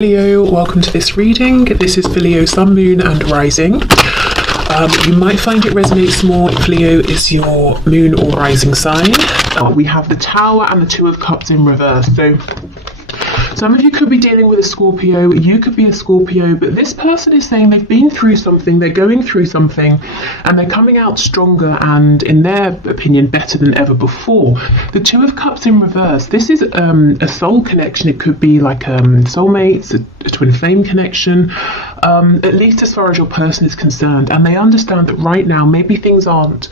Leo, welcome to this reading. This is for Leo, Sun, Moon and Rising. You might find it resonates more if Leo is your moon or rising sign. We have the Tower and the Two of Cups in reverse. So some of you could be dealing with a Scorpio, you could be a Scorpio, but this person is saying they've been through something, they're going through something, and they're coming out stronger and, in their opinion, better than ever before. The Two of Cups in reverse, this is a soul connection. It could be like soulmates, a twin flame connection, at least as far as your person is concerned. And they understand that right now, maybe things aren't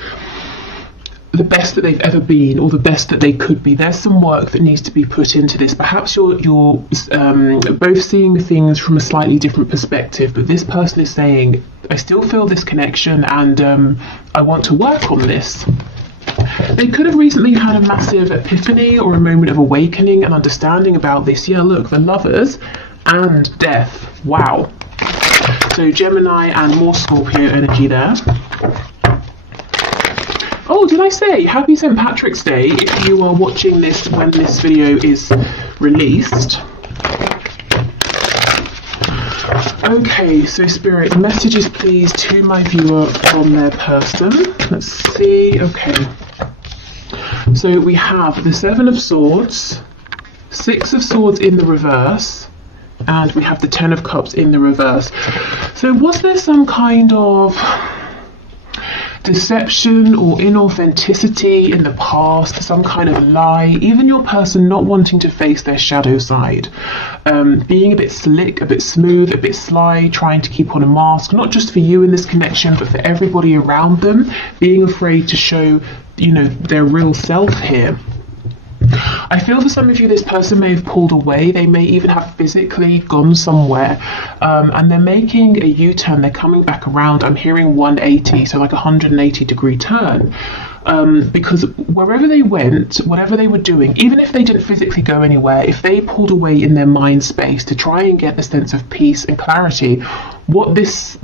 the best that they've ever been or the best that they could be. There's some work that needs to be put into this. Perhaps you're both seeing things from a slightly different perspective, but this person is saying, I still feel this connection and I want to work on this. They could have recently had a massive epiphany or a moment of awakening and understanding about this. Yeah, look, the Lovers and Death. Wow. So Gemini and more Scorpio energy there. Oh, did I say happy St. Patrick's Day if you are watching this when this video is released. Okay, so Spirit, messages please to my viewer from their person. Let's see. Okay. So we have the Seven of Swords, Six of Swords in the reverse, and we have the Ten of Cups in the reverse. So was there some kind of deception or inauthenticity in the past, some kind of lie, even your person not wanting to face their shadow side, being a bit slick, a bit smooth, a bit sly, trying to keep on a mask, not just for you in this connection, but for everybody around them, being afraid to show, their real self here. I feel for some of you, this person may have pulled away. They may even have physically gone somewhere, and they're making a U-turn. They're coming back around. I'm hearing 180, so like a 180-degree turn, because wherever they went, whatever they were doing, even if they didn't physically go anywhere, if they pulled away in their mind space to try and get the sense of peace and clarity, what this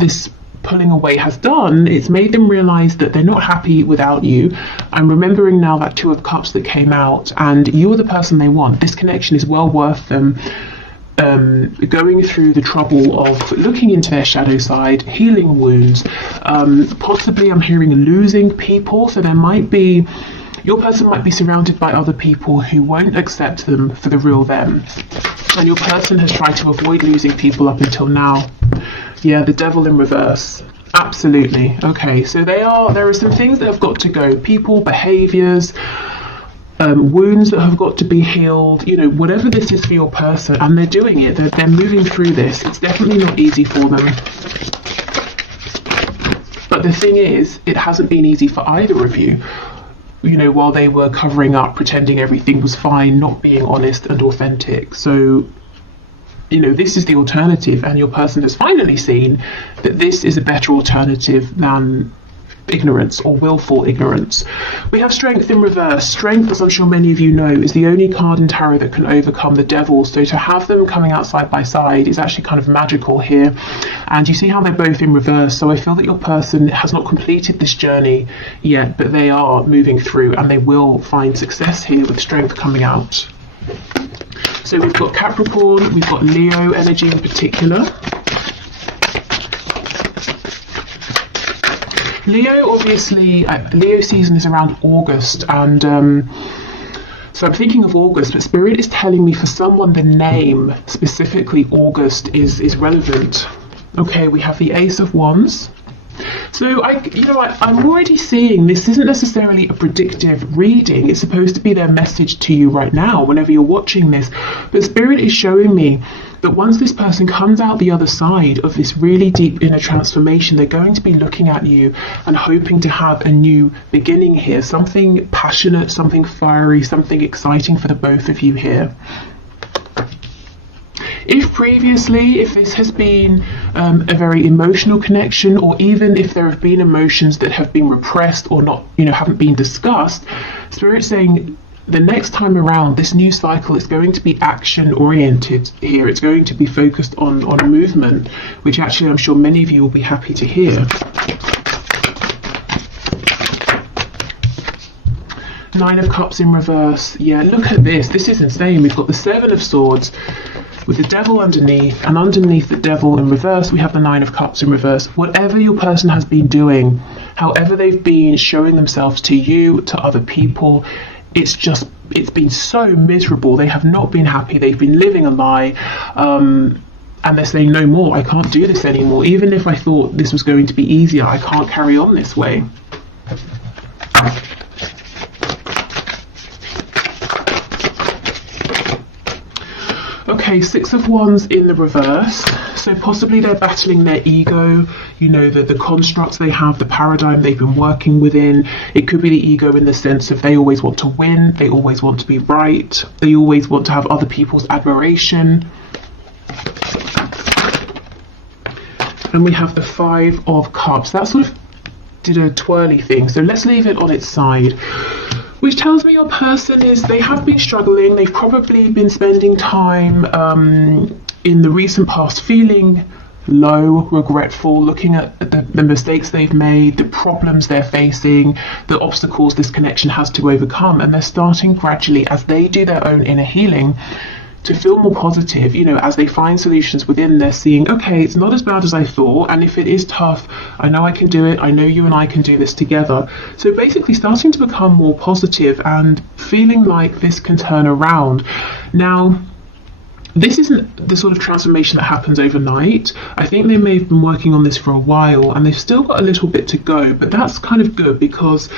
pulling away has done, it's made them realize that they're not happy without you. I'm remembering now that Two of Cups that came out, and you're the person they want. This connection is well worth them going through the trouble of looking into their shadow side, healing wounds, possibly I'm hearing losing people. So there might be, your person might be surrounded by other people who won't accept them for the real them, and your person has tried to avoid losing people up until now. Yeah, the Devil in reverse. Absolutely. Okay, so there are some things that have got to go. People, behaviours, wounds that have got to be healed, whatever this is for your person, and they're doing it. They're moving through this. It's definitely not easy for them. But the thing is, it hasn't been easy for either of you. While they were covering up, pretending everything was fine, not being honest and authentic. So this is the alternative, and your person has finally seen that this is a better alternative than ignorance or willful ignorance. We have Strength in reverse. Strength, as I'm sure many of you know, is the only card in tarot that can overcome the devil. So to have them coming out side by side is actually kind of magical here. And you see how they're both in reverse. So I feel that your person has not completed this journey yet, but they are moving through, and they will find success here with Strength coming out. So we've got Capricorn, we've got Leo energy in particular. Leo, obviously, Leo season is around August, and so I'm thinking of August, but Spirit is telling me for someone the name, specifically August, is relevant. Okay, we have the Ace of Wands. So I'm already seeing this isn't necessarily a predictive reading. It's supposed to be their message to you right now, whenever you're watching this. But Spirit is showing me that once this person comes out the other side of this really deep inner transformation, they're going to be looking at you and hoping to have a new beginning here. Something passionate, something fiery, something exciting for the both of you here. If previously, if this has been a very emotional connection, or even if there have been emotions that have been repressed or not, haven't been discussed, Spirit's saying the next time around, this new cycle is going to be action oriented here. It's going to be focused on movement, which actually I'm sure many of you will be happy to hear. Nine of Cups in reverse. Yeah, look at this. This is insane. We've got the Seven of Swords, with the devil underneath, and underneath the devil in reverse we have the Nine of Cups in reverse. Whatever your person has been doing, however they've been showing themselves to you, to other people, it's been so miserable. They have not been happy. They've been living a lie, and they're saying, no more, I can't do this anymore. Even if I thought this was going to be easier, I can't carry on this way. Okay, Six of Wands in the reverse. So possibly they're battling their ego, you know, the constructs they have, the paradigm they've been working within. It could be the ego in the sense of they always want to win, they always want to be right, they always want to have other people's admiration. And we have the Five of Cups. That sort of did a twirly thing, so let's leave it on its side. Which tells me your person they have been struggling. They've probably been spending time in the recent past feeling low, regretful, looking at the mistakes they've made, the problems they're facing, the obstacles this connection has to overcome. And they're starting gradually, as they do their own inner healing, to feel more positive. You know, as they find solutions within, they're seeing, okay, it's not as bad as I thought, and if it is tough, I know I can do it, I know you and I can do this together. So basically starting to become more positive and feeling like this can turn around. Now, this isn't the sort of transformation that happens overnight. I think they may have been working on this for a while, and they've still got a little bit to go, but that's kind of good, because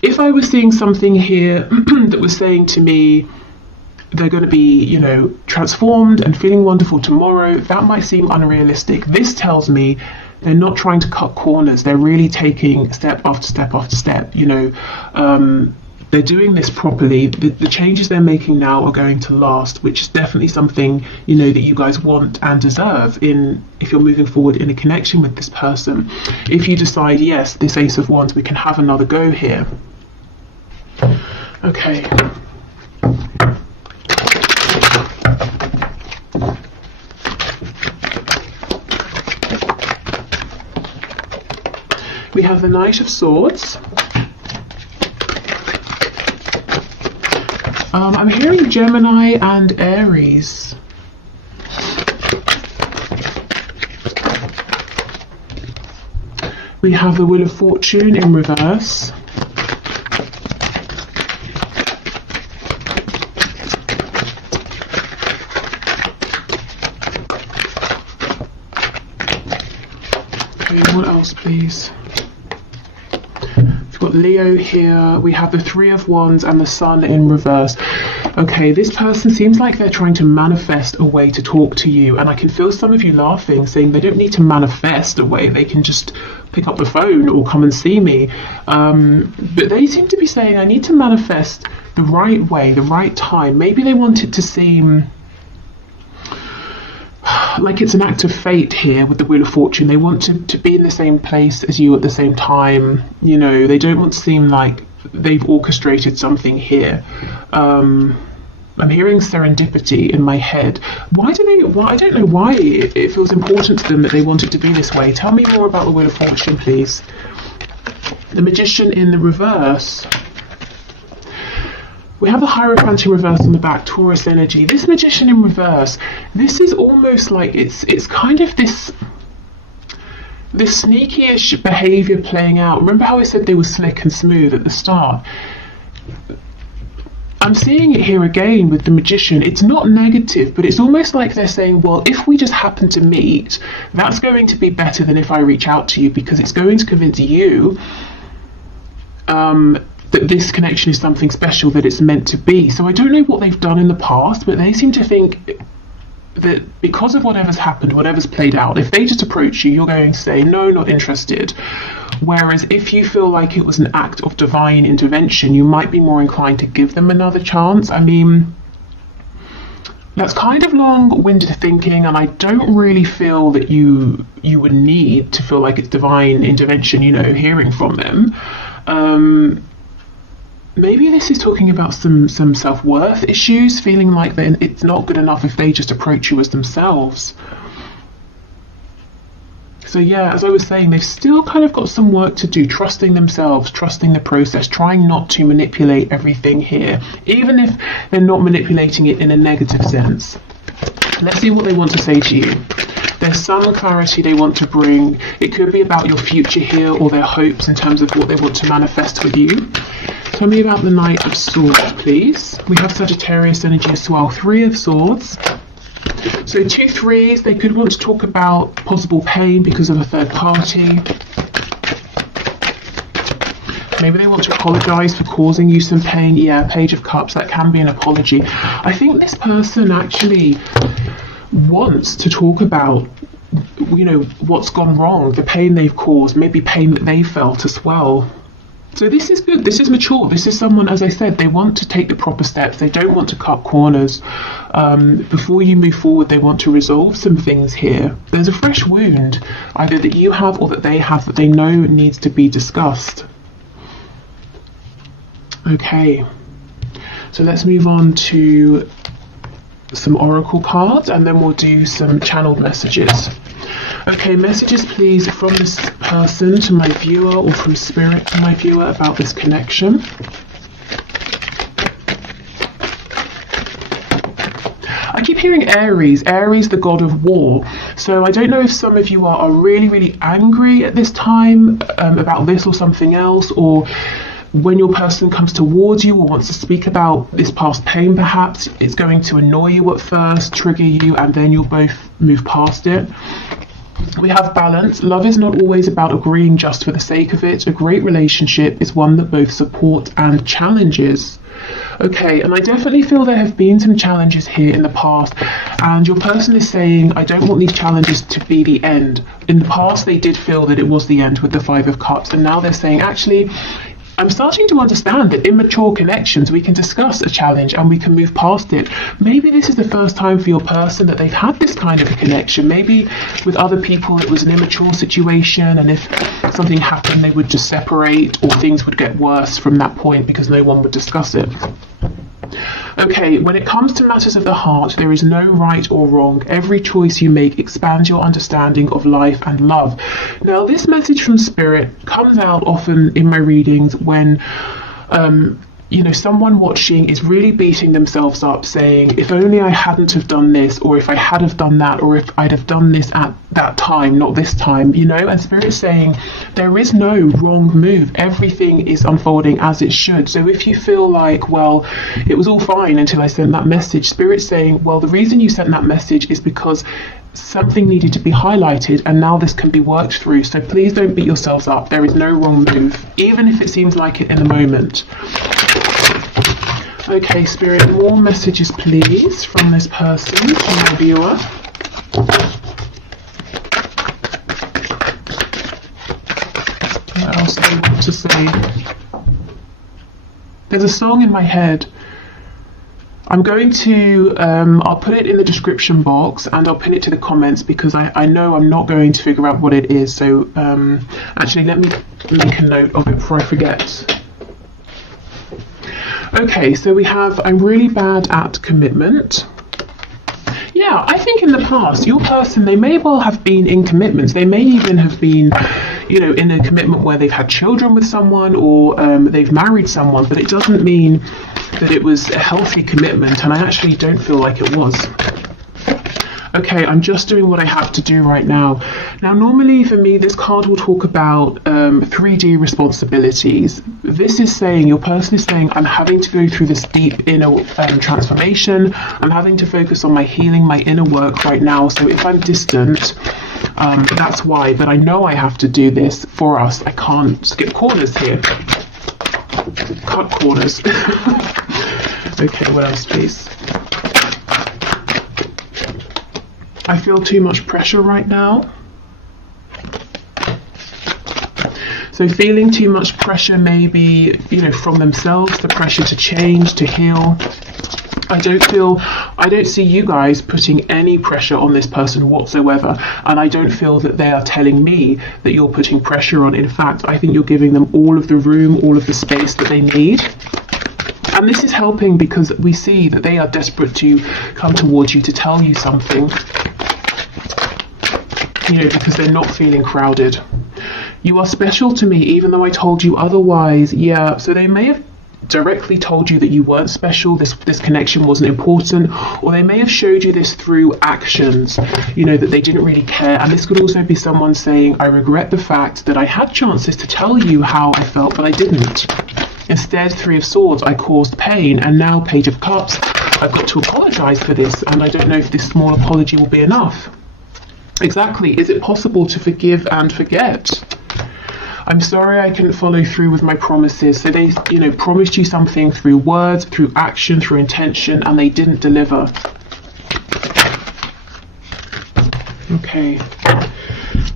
if I was seeing something here that was saying to me, they're going to be, you know, transformed and feeling wonderful tomorrow, that might seem unrealistic. This tells me they're not trying to cut corners. They're really taking step after step after step. You know, they're doing this properly. The changes they're making now are going to last, which is definitely something, you know, that you guys want and deserve if you're moving forward in a connection with this person. If you decide, yes, this Ace of Wands, we can have another go here. Okay. We have the Knight of Swords. I'm hearing Gemini and Aries. We have the Wheel of Fortune in reverse. Okay, what else, please? We've got Leo here. We have the Three of Wands and the Sun in reverse. Okay, this person seems like they're trying to manifest a way to talk to you, and I can feel some of you laughing, saying they don't need to manifest a way, they can just pick up the phone or come and see me. But they seem to be saying, I need to manifest the right way, the right time. Maybe they want it to seem like it's an act of fate here with the Wheel of Fortune. They want to be in the same place as you at the same time. You know, they don't want to seem like they've orchestrated something here. I'm hearing serendipity in my head. I don't know why it feels important to them that they want it to be this way. Tell me more about the Wheel of Fortune, please. The Magician in the reverse. We have the Hierophant in reverse on the back, Taurus energy. This Magician in reverse, this is almost like it's kind of this sneaky-ish behaviour playing out. Remember how I said they were slick and smooth at the start? I'm seeing it here again with the Magician. It's not negative, but it's almost like they're saying, well, if we just happen to meet, that's going to be better than if I reach out to you, because it's going to convince you that this connection is something special, that it's meant to be. So I don't know what they've done in the past, but they seem to think that because of whatever's happened, whatever's played out, if they just approach you, you're going to say, no, not interested. Whereas if you feel like it was an act of divine intervention, you might be more inclined to give them another chance. I mean, that's kind of long-winded thinking, and I don't really feel that you would need to feel like it's divine intervention, you know, hearing from them. Maybe this is talking about some self-worth issues, feeling like it's not good enough if they just approach you as themselves. So yeah, as I was saying, they've still kind of got some work to do, trusting themselves, trusting the process, trying not to manipulate everything here, even if they're not manipulating it in a negative sense. Let's see what they want to say to you. There's some clarity they want to bring. It could be about your future here, or their hopes in terms of what they want to manifest with you. Tell me about the Knight of Swords, please. We have Sagittarius energy as well. 3 of Swords. So 2 threes, they could want to talk about possible pain because of a third party. Maybe they want to apologise for causing you some pain. Yeah, Page of Cups, that can be an apology. I think this person actually wants to talk about, you know, what's gone wrong, the pain they've caused, maybe pain that they felt as well. So this is good, this is mature, this is someone, as I said, they want to take the proper steps, they don't want to cut corners. Before you move forward, they want to resolve some things here. There's a fresh wound, either that you have or that they have, that they know needs to be discussed. Okay, so let's move on to some oracle cards, and then we'll do some channeled messages. Okay, messages please from this person to my viewer, or from spirit to my viewer, about this connection. I keep hearing Aries, the god of war. So I don't know if some of you are really, really angry at this time about this or something else, or when your person comes towards you or wants to speak about this past pain, perhaps it's going to annoy you at first, trigger you, and then you'll both move past it. We have balance. Love is not always about agreeing just for the sake of it. A great relationship is one that both support and challenges. Okay, and I definitely feel there have been some challenges here in the past, and your person is saying, I don't want these challenges to be the end. In the past, they did feel that it was the end with the 5 of Cups, and now they're saying, actually, I'm starting to understand that in mature connections, we can discuss a challenge and we can move past it. Maybe this is the first time for your person that they've had this kind of a connection. Maybe with other people, it was an immature situation, and if something happened, they would just separate, or things would get worse from that point because no one would discuss it. Okay, when it comes to matters of the heart, there is no right or wrong. Every choice you make expands your understanding of life and love. Now, this message from Spirit comes out often in my readings when you know, someone watching is really beating themselves up, saying, if only I hadn't have done this, or if I had have done that, or if I'd have done this at that time, not this time, you know. And Spirit is saying there is no wrong move. Everything is unfolding as it should. So if you feel like, well, it was all fine until I sent that message, Spirit's saying, well, the reason you sent that message is because something needed to be highlighted, and now this can be worked through. So please don't beat yourselves up. There is no wrong move, even if it seems like it in the moment. Okay, Spirit, more messages please from this person to my viewer. What else do they want to say? There's a song in my head. I'm going to, I'll put it in the description box, and I'll pin it to the comments, because I know I'm not going to figure out what it is. So actually, let me make a note of it before I forget. Okay, so we have, I'm really bad at commitment. Yeah, I think in the past, your person, they may well have been in commitments. They may even have been, you know, in a commitment where they've had children with someone, or they've married someone, but it doesn't mean that it was a healthy commitment, and I actually don't feel like it was. Okay, I'm just doing what I have to do right now. Now, normally for me, this card will talk about 3D responsibilities. This is saying, your person is saying, I'm having to go through this deep inner transformation. I'm having to focus on my healing, my inner work right now. So if I'm distant, that's why. But I know I have to do this for us. I can't skip corners here. Cut corners. Okay, what else, please? I feel too much pressure right now. So feeling too much pressure, maybe, you know, from themselves, the pressure to change, to heal. I don't see you guys putting any pressure on this person whatsoever, and I don't feel that they are telling me that you're putting pressure on. In fact, I think you're giving them all of the room, all of the space that they need. And this is helping, because we see that they are desperate to come towards you to tell you something, you know, because they're not feeling crowded. You are special to me, even though I told you otherwise. Yeah, so they may have directly told you that you weren't special, this connection wasn't important, or they may have showed you this through actions, that they didn't really care. And this could also be someone saying, I regret the fact that I had chances to tell you how I felt, but I didn't. Instead, Three of Swords, I caused pain, and now Page of Cups, I've got to apologise for this, and I don't know if this small apology will be enough. Exactly. Is it possible to forgive and forget? I'm sorry I couldn't follow through with my promises. So they, promised you something through words, through action, through intention, and they didn't deliver. Okay.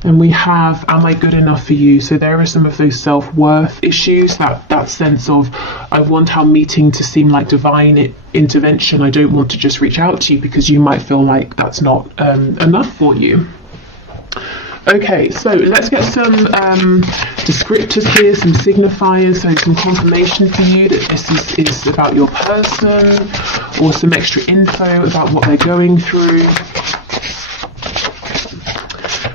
And we have, am I good enough for you? So there are some of those self-worth issues, that sense of, I want our meeting to seem like divine intervention. I don't want to just reach out to you because you might feel like that's not enough for you. Okay, so let's get some descriptors here, some signifiers, so some confirmation for you that this is about your person, or some extra info about what they're going through.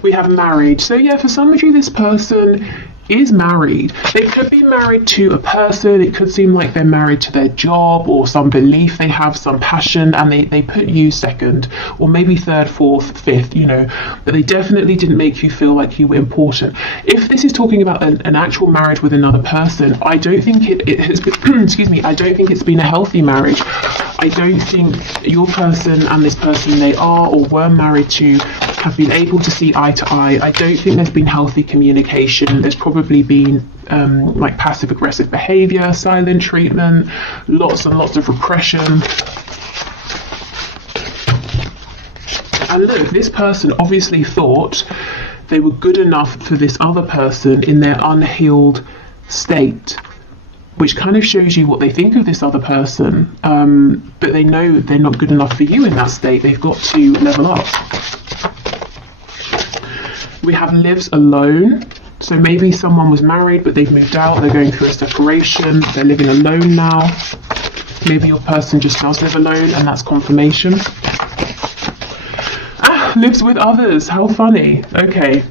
We have married. So yeah, for some of you, this person is married. They could be married to a person. It could seem like they're married to their job or some belief they have, some passion, and they put you second, or maybe third, fourth, fifth, but they definitely didn't make you feel like you were important. If this is talking about an actual marriage with another person, I don't think it has been, excuse me, I don't think it's been a healthy marriage. I don't think your person and this person they are or were married to have been able to see eye to eye. I don't think there's been healthy communication. There's probably been like passive aggressive behavior, silent treatment, lots and lots of repression. And look, this person obviously thought they were good enough for this other person in their unhealed state, which kind of shows you what they think of this other person, but they know they're not good enough for you in that state. They've got to level up. We have lives alone. So maybe someone was married, but they've moved out, they're going through a separation, they're living alone now. Maybe your person just does live alone, and that's confirmation. Lives with others, how funny. Okay,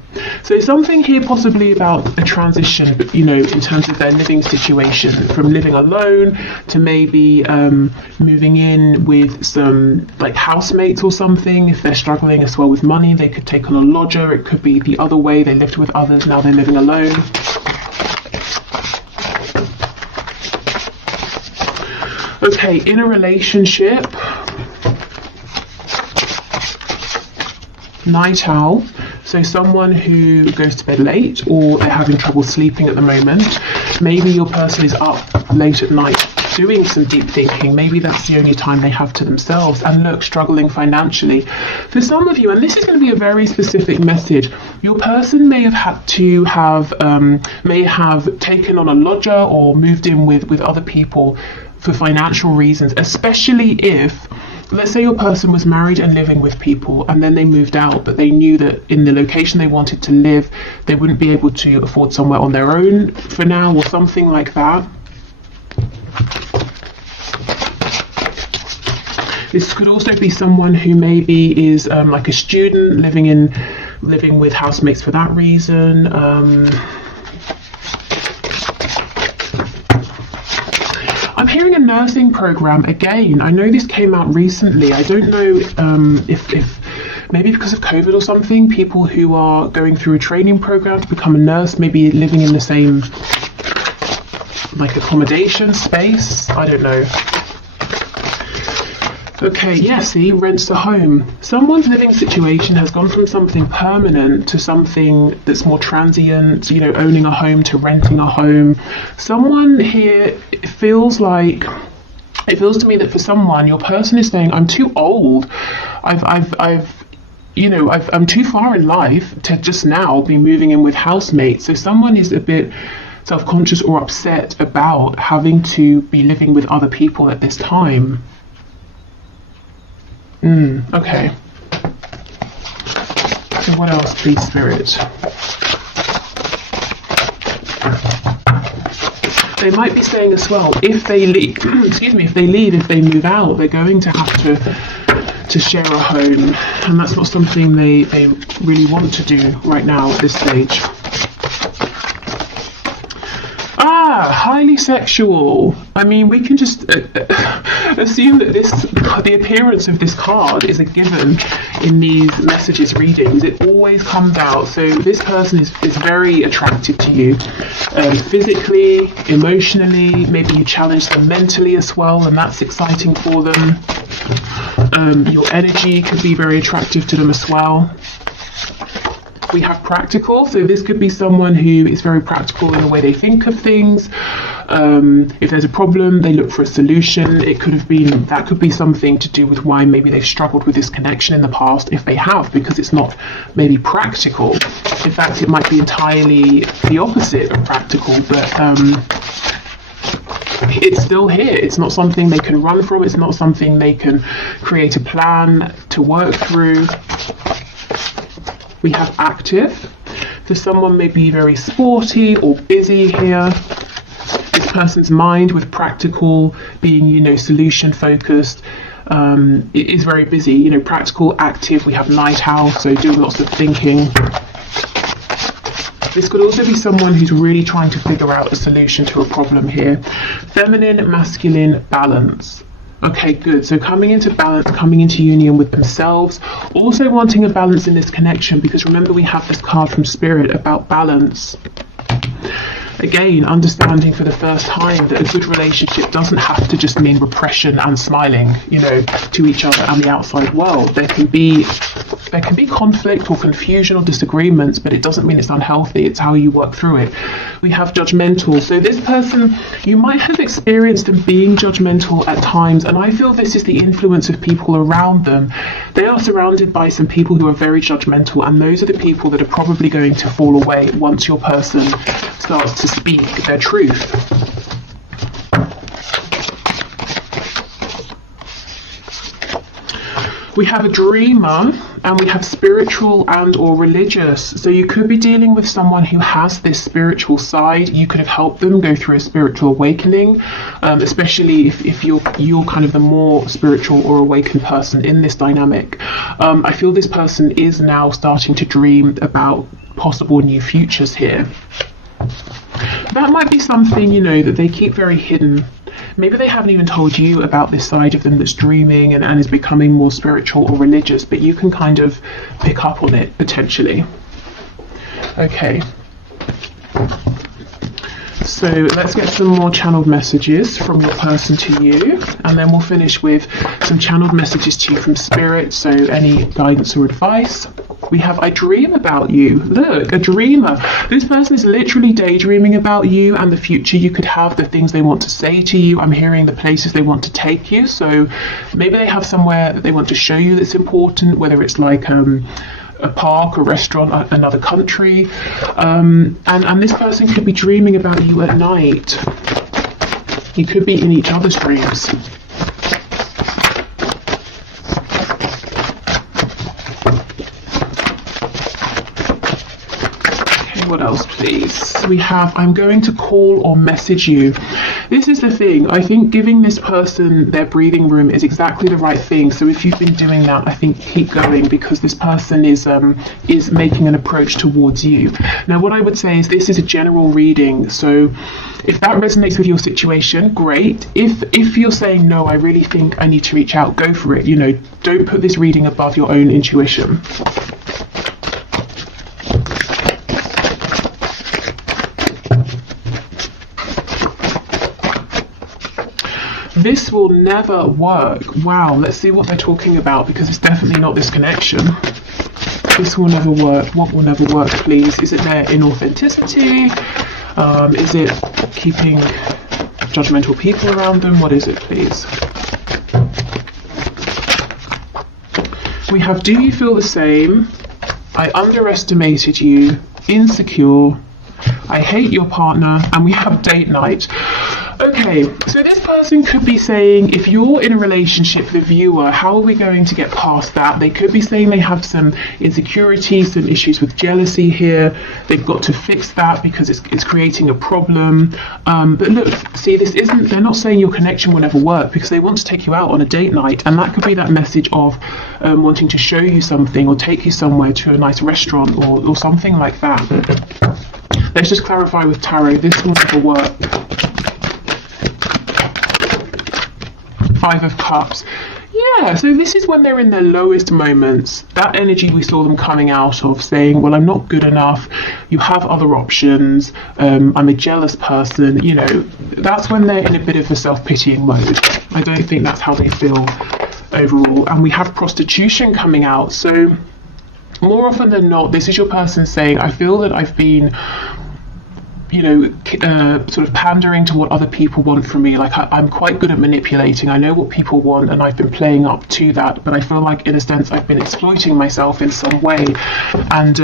so something here possibly about a transition, but in terms of their living situation, from living alone to maybe moving in with some like housemates or something. If they're struggling as well with money, they could take on a lodger. It could be the other way, they lived with others, now they're living alone. Okay, in a relationship, night owl, so someone who goes to bed late, or they're having trouble sleeping at the moment. Maybe your person is up late at night doing some deep thinking. Maybe that's the only time they have to themselves, and look, struggling financially. For some of you, and this is going to be a very specific message, your person may have had to have taken on a lodger or moved in with other people for financial reasons, especially if, let's say your person was married and living with people, and then they moved out, but they knew that in the location they wanted to live, they wouldn't be able to afford somewhere on their own for now, or something like that. This could also be someone who maybe is like a student living with housemates for that reason. I'm hearing a nursing program again. I know this came out recently. I don't know if maybe because of COVID or something, people who are going through a training program to become a nurse, maybe living in the same like accommodation space. I don't know. Okay, yeah, see, rents a home. Someone's living situation has gone from something permanent to something that's more transient, owning a home to renting a home. Someone here, it feels to me that for someone, your person is saying, I'm too old. I'm too far in life to just now be moving in with housemates. So someone is a bit self-conscious or upset about having to be living with other people at this time. Okay. So what else, please, Spirit? They might be saying as well, if they leave, if they move out, they're going to have to share a home, and that's not something they really want to do right now at this stage. Yeah, highly sexual. I mean, we can just assume that the appearance of this card is a given in these messages readings. It always comes out. So this person is very attractive to you, physically, emotionally. Maybe you challenge them mentally as well, and that's exciting for them. Your energy could be very attractive to them as well. We have practical, so this could be someone who is very practical in the way they think of things. If there's a problem, they look for a solution. That could be something to do with why maybe they've struggled with this connection in the past, if they have, because it's not maybe practical. In fact, it might be entirely the opposite of practical, but it's still here. It's not something they can run from. It's not something they can create a plan to work through. We have active. So someone may be very sporty or busy here. This person's mind with practical being, solution focused, it is very busy, practical, active. We have night owl, so doing lots of thinking. This could also be someone who's really trying to figure out a solution to a problem here. Feminine, masculine, balance. Okay, good. So coming into balance, coming into union with themselves, also wanting a balance in this connection, because remember we have this card from Spirit about balance. Again, understanding for the first time that a good relationship doesn't have to just mean repression and smiling, to each other and the outside world. There can be conflict or confusion or disagreements, but it doesn't mean it's unhealthy. It's how you work through it. We have judgmental. So this person, you might have experienced them being judgmental at times, and I feel this is the influence of people around them. They are surrounded by some people who are very judgmental, and those are the people that are probably going to fall away once your person starts to speak their truth. We have a dreamer, and we have spiritual and or religious. So you could be dealing with someone who has this spiritual side. You could have helped them go through a spiritual awakening, especially if you're kind of the more spiritual or awakened person in this dynamic. I feel this person is now starting to dream about possible new futures here. That might be something, that they keep very hidden. Maybe they haven't even told you about this side of them that's dreaming and is becoming more spiritual or religious, but you can kind of pick up on it potentially. Okay. So let's get some more channeled messages from your person to you, and then we'll finish with some channeled messages to you from Spirit, so any guidance or advice. We have I dream about you. Look, a dreamer. This person is literally daydreaming about you and the future you could have, the things they want to say to you. I'm hearing the places they want to take you. So maybe they have somewhere that they want to show you that's important, whether it's like a park, a restaurant, another country. And this person could be dreaming about you at night. You could be in each other's dreams. What else, please? We have I'm going to call or message you. This is the thing. I think giving this person their breathing room is exactly the right thing. So if you've been doing that, I think keep going, because this person is making an approach towards you. Now, what I would say is this is a general reading. So if that resonates with your situation, great. If you're saying, no, I really think I need to reach out, go for it. Don't put this reading above your own intuition. This will never work. Wow, let's see what they're talking about, because it's definitely not this connection. This will never work. What will never work, please? Is it their inauthenticity? Is it keeping judgmental people around them? What is it, please? We have do you feel the same? I underestimated you. Insecure. I hate your partner. And we have date night. Okay, so this person could be saying, if you're in a relationship, the viewer, how are we going to get past that? They could be saying they have some insecurity, some issues with jealousy here. They've got to fix that because it's creating a problem. But look, see, they're not saying your connection will never work, because they want to take you out on a date night. And that could be that message of wanting to show you something or take you somewhere to a nice restaurant or something like that. Let's just clarify with tarot, this will never work. Five of Cups. Yeah, so this is when they're in their lowest moments. That energy we saw them coming out of, saying, well, I'm not good enough, you have other options, I'm a jealous person, you know, that's when they're in a bit of a self-pitying mode. I don't think that's how they feel overall. And we have prostitution coming out, so more often than not, this is your person saying, I feel that I've been, you know, sort of pandering to what other people want from me. Like I'm quite good at manipulating. I know what people want and I've been playing up to that, but I feel like in a sense I've been exploiting myself in some way. And,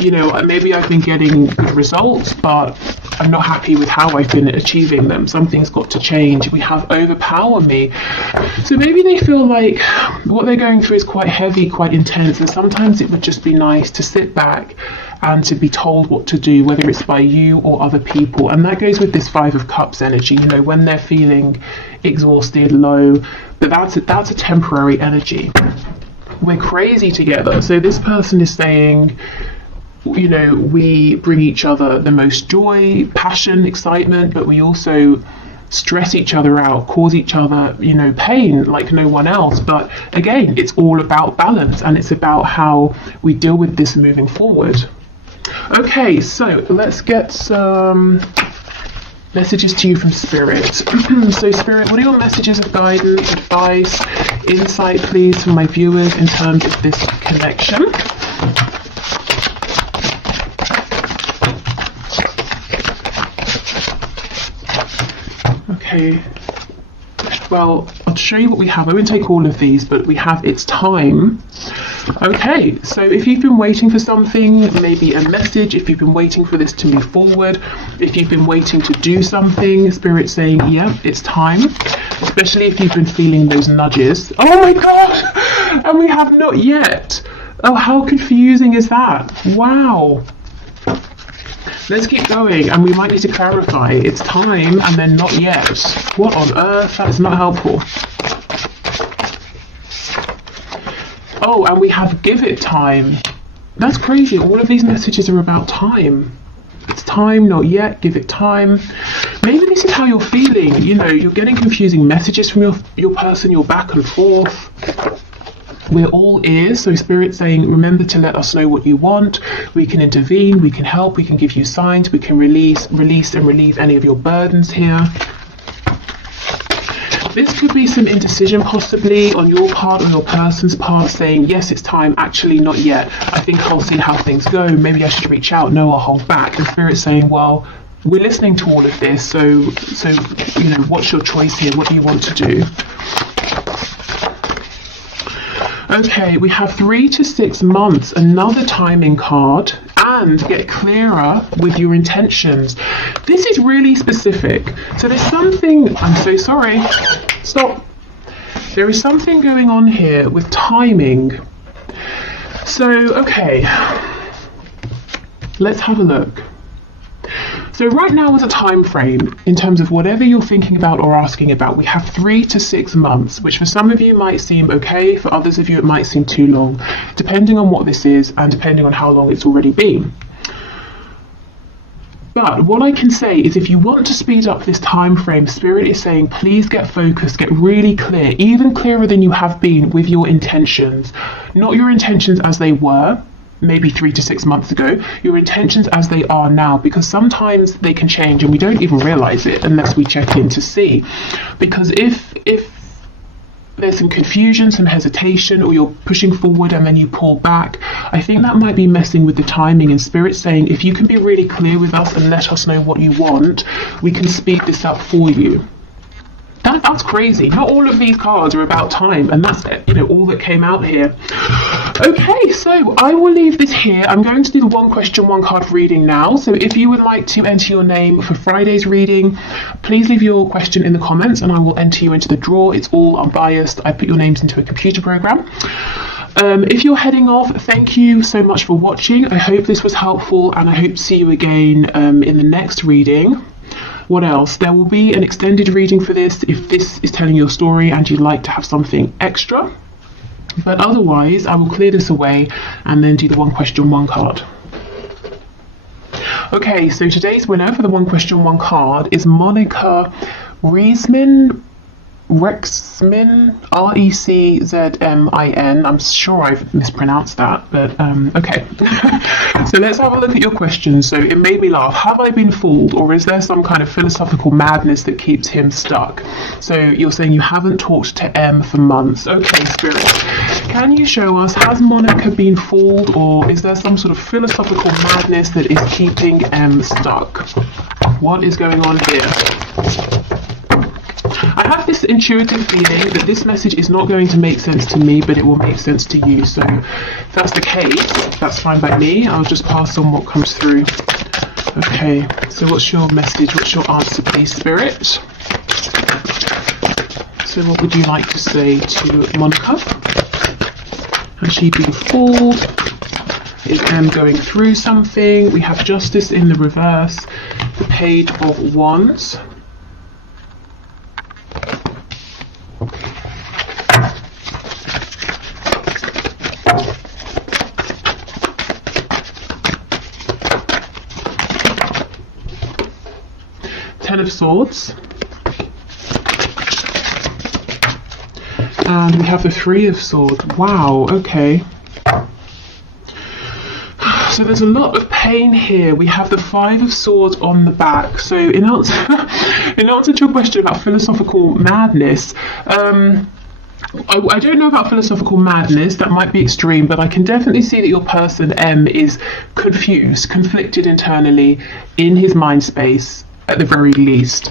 you know, maybe I've been getting good results, but I'm not happy with how I've been achieving them. Something's got to change. We have overpower me. So maybe they feel like what they're going through is quite heavy, quite intense, and sometimes it would just be nice to sit back and to be told what to do, whether it's by you or other people. And that goes with this Five of Cups energy, you know, when they're feeling exhausted, low, but that's a temporary energy. We're crazy together. So this person is saying, you know, we bring each other the most joy, passion, excitement, but we also stress each other out, cause each other, you know, pain like no one else. But again, it's all about balance, and it's about how we deal with this moving forward. Okay, so let's get some messages to you from Spirit. So Spirit, what are your messages of guidance, advice, insight, please, for my viewers in terms of this connection? Okay, well, I'll show you what we have. I won't take all of these, but we have It's Time. Okay, so if you've been waiting for something, maybe a message, if you've been waiting for this to move forward, if you've been waiting to do something, Spirit's saying, yeah, it's time. Especially if you've been feeling those nudges. Oh my God! And we have not yet. Oh, how confusing is that? Wow. Let's keep going, and we might need to clarify. It's time and then not yet. What on earth? That is not helpful. Oh, and we have give it time. That's crazy. All of these messages are about time. It's time, not yet, give it time. Maybe this is how you're feeling. You know, you're getting confusing messages from your person, you're back and forth. We're all ears, so Spirit's saying, remember to let us know what you want. We can intervene, we can help, we can give you signs, we can release and relieve any of your burdens here. This could be some indecision possibly on your part or your person's part, saying, yes, it's time, actually not yet. I think I'll see how things go. Maybe I should reach out. No, I'll hold back. And Spirit's saying, well, we're listening to all of this, so you know, what's your choice here? What do you want to do? Okay, we have 3 to 6 months, another timing card, and get clearer with your intentions. This is really specific. So there's something, I'm so sorry, stop. There is something going on here with timing. So, okay, let's have a look. So right now is a time frame in terms of whatever you're thinking about or asking about. We have 3 to 6 months, which for some of you might seem okay, for others of you it might seem too long, depending on what this is and depending on how long it's already been. But what I can say is if you want to speed up this time frame, Spirit is saying please get focused, get really clear, even clearer than you have been with your intentions. Not your intentions as they were, maybe 3 to 6 months ago, your intentions as they are now, because sometimes they can change and we don't even realize it unless we check in to see. Because if there's some confusion, some hesitation, or you're pushing forward and then you pull back, I think that might be messing with the timing. And Spirit's saying if you can be really clear with us and let us know what you want, we can speed this up for you. That's crazy. Not all of these cards are about time, and that's, you know, all that came out here. Okay, so I will leave this here. I'm going to do the 1 question, 1 card reading now. So if you would like to enter your name for Friday's reading, please leave your question in the comments and I will enter you into the draw. It's all unbiased. I put your names into a computer program. If you're heading off, thank you so much for watching. I hope this was helpful and I hope to see you again in the next reading. What else? There will be an extended reading for this if this is telling your story and you'd like to have something extra. But otherwise, I will clear this away and then do the 1 question, 1 card. Okay, so today's winner for the 1 question, 1 card is Monica Riesman. Rexmin, Reczmin. I'm sure I've mispronounced that, but okay. So let's have a look at your questions. So it made me laugh. Have I been fooled, or is there some kind of philosophical madness that keeps him stuck? So you're saying you haven't talked to M for months. Okay, Spirit. Can you show us, has Monica been fooled, or is there some sort of philosophical madness that is keeping M stuck? What is going on here? I have this intuitive feeling that this message is not going to make sense to me, but it will make sense to you. So if that's the case, that's fine by me. I'll just pass on what comes through. Okay, so what's your message? What's your answer, please, Spirit? So what would you like to say to Monica? Has she been fooled? Is M going through something? We have Justice in the reverse, the Page of Wands. Ten of Swords. And we have the Three of Swords. Wow, okay. So there's a lot of pain here. We have the Five of Swords on the back. So in answer to your question about philosophical madness, I don't know about philosophical madness, that might be extreme, but I can definitely see that your person M is confused, conflicted internally in his mind space at the very least.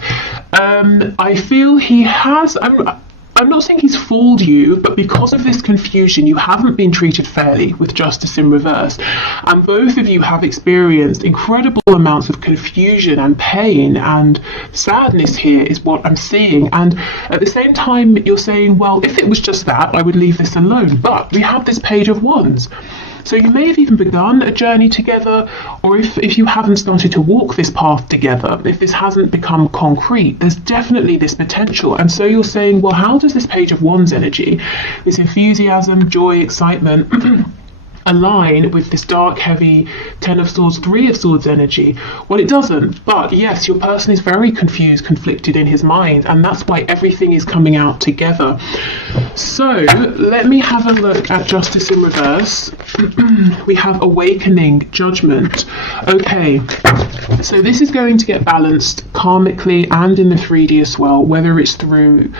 I feel he has, I'm not saying he's fooled you, but because of this confusion, you haven't been treated fairly with Justice in reverse. And both of you have experienced incredible amounts of confusion and pain and sadness here is what I'm seeing. And at the same time, you're saying, well, if it was just that, I would leave this alone. But we have this Page of Wands. So you may have even begun a journey together, or if you haven't started to walk this path together, if this hasn't become concrete, there's definitely this potential. And so you're saying, well, how does this Page of Wands energy, this enthusiasm, joy, excitement, align with this dark, heavy Ten of Swords, Three of Swords energy? Well, it doesn't. But yes, your person is very confused, conflicted in his mind, and that's why everything is coming out together. So let me have a look at Justice in reverse. We have Awakening, Judgment. Okay, so this is going to get balanced karmically and in the 3D as well, whether it's through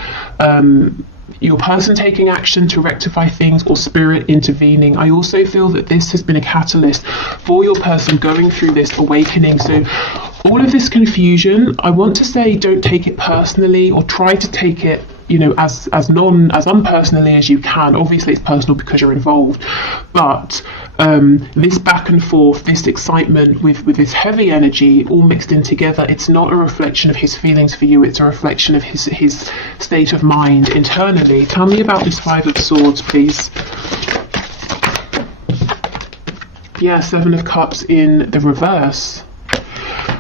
your person taking action to rectify things or spirit intervening. I also feel that this has been a catalyst for your person going through this awakening. So all of this confusion, I want to say, don't take it personally, or try to take it, you know, as unpersonally as you can. Obviously it's personal because you're involved, but this back and forth, this excitement with this heavy energy all mixed in together, it's not a reflection of his feelings for you, it's a reflection of his state of mind internally. Tell me about this Five of Swords, please. Yeah, Seven of Cups in the reverse.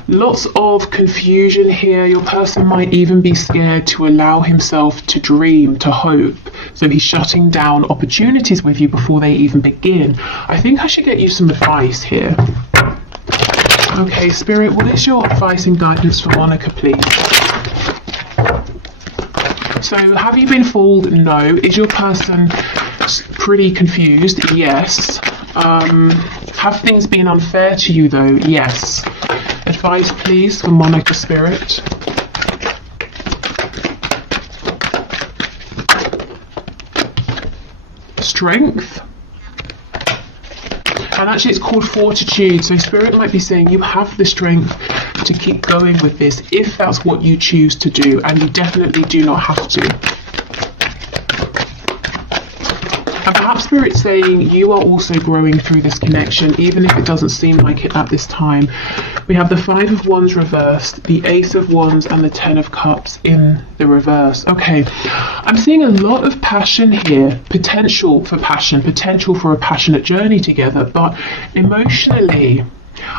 Lots of confusion here. Your person might even be scared to allow himself to dream, to hope. So he's shutting down opportunities with you before they even begin. I think I should get you some advice here. Okay, Spirit, what is your advice and guidance for Monica, please? So have you been fooled? No. Is your person pretty confused? Yes. Have things been unfair to you though? Yes. Advice please for Monica, Spirit. Strength. And actually it's called Fortitude. So Spirit might be saying you have the strength to keep going with this if that's what you choose to do, and you definitely do not have to. And perhaps Spirit's saying you are also growing through this connection, even if it doesn't seem like it at this time. We have the Five of Wands reversed, the Ace of Wands, and the Ten of Cups in the reverse. Okay, I'm seeing a lot of passion here, potential for passion, potential for a passionate journey together, but emotionally,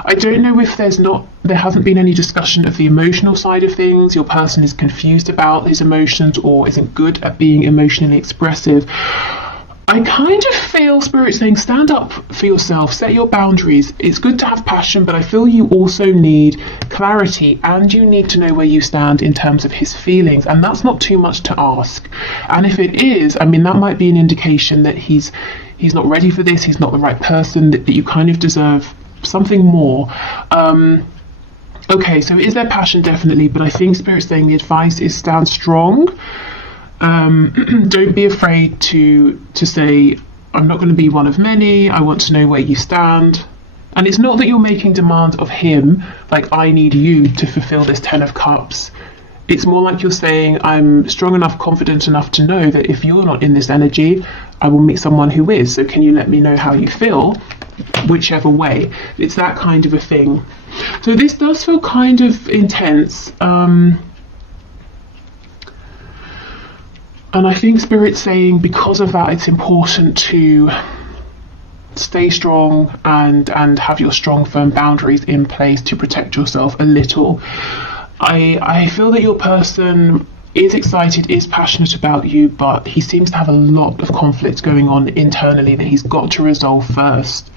I don't know if there hasn't been any discussion of the emotional side of things. Your person is confused about his emotions or isn't good at being emotionally expressive. I kind of feel Spirit saying stand up for yourself, set your boundaries. It's good to have passion, but I feel you also need clarity, and you need to know where you stand in terms of his feelings, and that's not too much to ask. And if it is, I mean, that might be an indication that he's not ready for this, he's not the right person, that you kind of deserve something more. Okay, so is there passion? Definitely, but I think Spirit's saying the advice is stand strong. Don't be afraid to say, I'm not going to be one of many, I want to know where you stand. And it's not that you're making demands of him, like I need you to fulfill this 10 of Cups. It's more like you're saying, I'm strong enough, confident enough to know that if you're not in this energy, I will meet someone who is. So can you let me know how you feel? Whichever way. It's that kind of a thing. So this does feel kind of intense. And I think Spirit's saying because of that, it's important to stay strong and have your strong, firm boundaries in place to protect yourself a little. I feel that your person is excited, is passionate about you, but he seems to have a lot of conflict going on internally that he's got to resolve first.